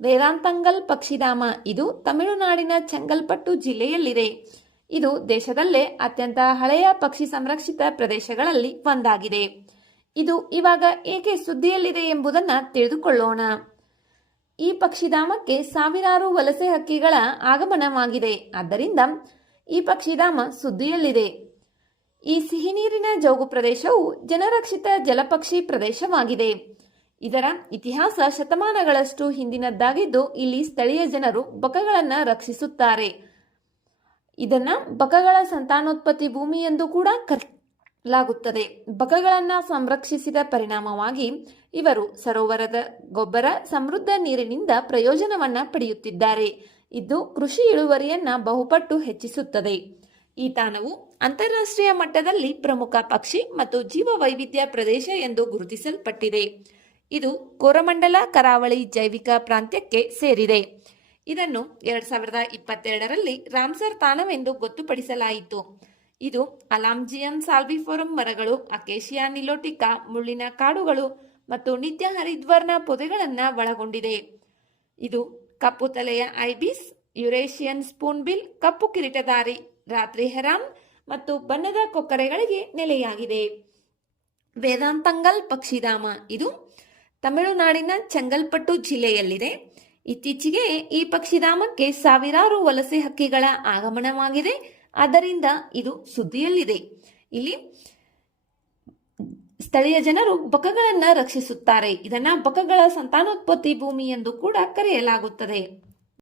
ವೇದಾಂತಂಗಲ್ ಪಕ್ಷಿಧಾಮ ಇದು ತಮಿಳುನಾಡಿನ ಚೆಂಗಲ್ಪಟ್ಟು ಜಿಲ್ಲೆಯಲ್ಲಿದೆ. ಇದು ದೇಶದಲ್ಲೇ ಅತ್ಯಂತ ಹಳೆಯ ಪಕ್ಷಿ ಸಂರಕ್ಷಿತ ಪ್ರದೇಶಗಳಲ್ಲಿ ಒಂದಾಗಿದೆ. ಇದು ಇವಾಗ ಏಕೆ ಸುದ್ದಿಯಲ್ಲಿದೆ ಎಂಬುದನ್ನು ತಿಳಿದುಕೊಳ್ಳೋಣ. ಈ ಪಕ್ಷಿಧಾಮಕ್ಕೆ ಸಾವಿರಾರು ವಲಸೆ ಹಕ್ಕಿಗಳ ಆಗಮನವಾಗಿದೆ. ಆದ್ದರಿಂದ ಈ ಪಕ್ಷಿಧಾಮ ಸುದ್ದಿಯಲ್ಲಿದೆ. ಈ ಸಿಹಿನೀರಿನ ಜೌಗು ಪ್ರದೇಶವು ಜನರಕ್ಷಿತ ಜಲಪಕ್ಷಿ ಪ್ರದೇಶವಾಗಿದೆ. ಇದರ ಇತಿಹಾಸ ಶತಮಾನಗಳಷ್ಟು ಹಿಂದಿನದ್ದಾಗಿದ್ದು ಇಲ್ಲಿ ಸ್ಥಳೀಯ ಜನರು ಬಕಗಳನ್ನು ರಕ್ಷಿಸುತ್ತಾರೆ. ಇದನ್ನ ಬಕಗಳ ಸಂತಾನೋತ್ಪತ್ತಿ ಭೂಮಿ ಎಂದು ಕೂಡ ಕರೆಯಲಾಗುತ್ತದೆ. ಬಕಗಳನ್ನು ಸಂರಕ್ಷಿಸಿದ ಪರಿಣಾಮವಾಗಿ ಇವರು ಸರೋವರದ ಗೊಬ್ಬರ ಸಮೃದ್ಧ ನೀರಿನಿಂದ ಪ್ರಯೋಜನವನ್ನ ಪಡೆಯುತ್ತಿದ್ದಾರೆ. ಇದು ಕೃಷಿ ಇಳುವರಿಯನ್ನ ಬಹುಪಟ್ಟು ಹೆಚ್ಚಿಸುತ್ತದೆ. ಈ ತಾಣವು ಅಂತಾರಾಷ್ಟ್ರೀಯ ಮಟ್ಟದಲ್ಲಿ ಪ್ರಮುಖ ಪಕ್ಷಿ ಮತ್ತು ಜೀವ ವೈವಿಧ್ಯ ಪ್ರದೇಶ ಎಂದು ಗುರುತಿಸಲ್ಪಟ್ಟಿದೆ. ಇದು ಕೋರಮಂಡಲ ಕರಾವಳಿ ಜೈವಿಕ ಪ್ರಾಂತ್ಯಕ್ಕೆ ಸೇರಿದೆ. ಇದನ್ನು 2022ರಲ್ಲಿ ರಾಮ್ಸರ್ ತಾಣವೆಂದು ಗೊತ್ತುಪಡಿಸಲಾಯಿತು. ಇದು ಅಲಾಂಜಿಯಂ ಸಾಲ್ವಿಫೋರಂ ಮರಗಳು, ಅಕೇಶಿಯಾ ನಿಲೋಟಿಕಾ ಮುಳ್ಳಿನ ಕಾಡುಗಳು ಮತ್ತು ನಿತ್ಯ ಹರಿದ್ವರ್ಣ ಪೊದೆಗಳನ್ನು ಒಳಗೊಂಡಿದೆ. ಇದು ಕಪ್ಪು ತಲೆಯ ಐಬಿಸ್, ಯುರೇಷಿಯನ್ ಸ್ಪೂನ್ಬಿಲ್, ಕಪ್ಪು ಕಿರೀಟಧಾರಿ ರಾತ್ರಿ ಹೆರಾನ್ ಮತ್ತು ಬಣ್ಣದ ಕೊಕ್ಕರೆಗಳಿಗೆ ನೆಲೆಯಾಗಿದೆ. ವೇದಾಂತಂಗಲ್ ಪಕ್ಷಿಧಾಮ ಇದು ತಮಿಳುನಾಡಿನ ಚೆಂಗಲ್ಪಟ್ಟು ಜಿಲ್ಲೆಯಲ್ಲಿದೆ. ಇತ್ತೀಚೆಗೆ ಈ ಪಕ್ಷಿಧಾಮಕ್ಕೆ ಸಾವಿರಾರು ವಲಸೆ ಹಕ್ಕಿಗಳ ಆಗಮನವಾಗಿದೆ. ಆದ್ದರಿಂದ ಇದು ಸುದ್ದಿಯಲ್ಲಿದೆ. ಇಲ್ಲಿ ಸ್ಥಳೀಯ ಜನರು ಬಕಗಳನ್ನು ರಕ್ಷಿಸುತ್ತಾರೆ. ಇದನ್ನ ಬಕಗಳ ಸಂತಾನೋತ್ಪತ್ತಿ ಭೂಮಿ ಎಂದು ಕೂಡ ಕರೆಯಲಾಗುತ್ತದೆ.